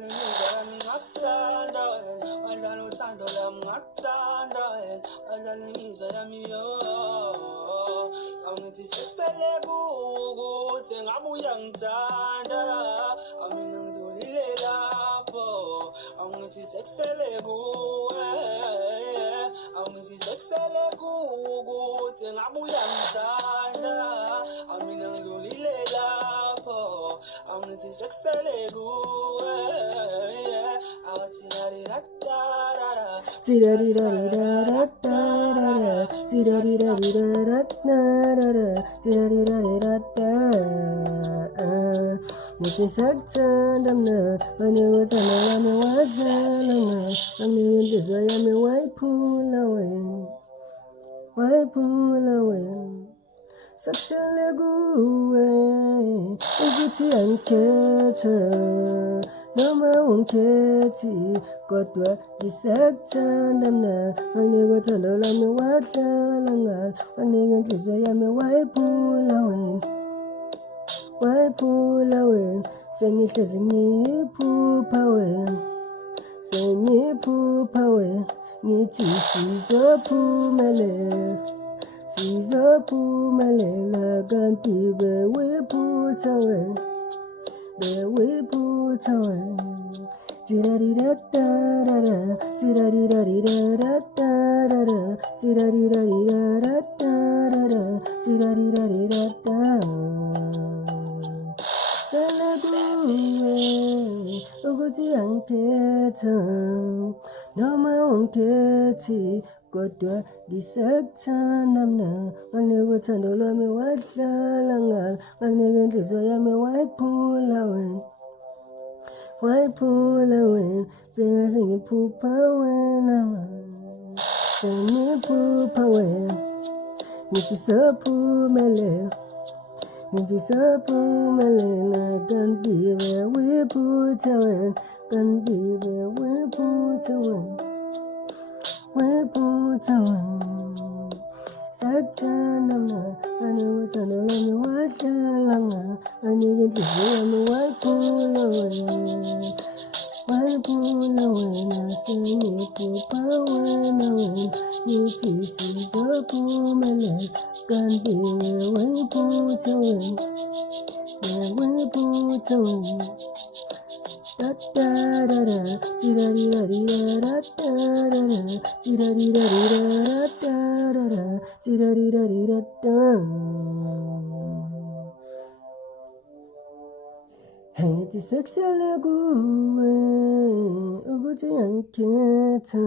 imizwa yami ngakuthanda wena, wadlala uthando lami ngakuthanda wena, wadlala imizwa yami yo. Awungithi sekusele kukuthi ngabe uyangithanda, mina ngidlulile lapho. Awungithi sekusele kuwe, awungithi sekusele kukuthi ngabe uyangithanda, mina ngidlulile lapho. Awungithi sekusele kuwe, awuthi la-di-da-da-da-da, Zira-di-da-di-da-da-da-da-da, zira-di-da-di-da-da-da-da-da, zira-di-da-di-da-da. Ngithi sakuthanda mina, ngikuthanda lami wadlala ngani, inhliziyo yami wayiphula wena. Sekusele kuwe ukuthi angikhetha noma ungikhethi, kodwa ngisakuthanda mina, nginika uthando lwami wadlala ngalo, nginika inhliziyo yami wayiphula wena. Sengihlezi ngiphupha wena, ngithi sizophumelela, kanti bewiphutha wena. Zira-di-da-da-da-da, zira-di-da-di-da-da-da-da, zira-di-da-di-da-da-da-da, zira-di-da-di-da-da. Sele kuwe ukuthi angikhetha noma ungikhethi, kodwa ngisakuthanda mina, nginika uthando lwami wadlala ngalo, nginika inhliziyo yami wayiphula wena. Bengaze ngiphupha wena, ngithi sophumelela, kanti bewiphutha wena, Sakuthanda mina, nginika uthando lwami wadlala ngalo, nginika inhliziyo yami wayiphula wena. Sengiphupha wena, ngithi sizophumelela, kanti bewiphutha wena. Da-da-da-da, zira-di-da-di-da-da-da-da, zira-di-da-di-da-da-da-da, zira-di-da-di-da-da. Ngithi sekusele kuwe ukuthi angikhetha.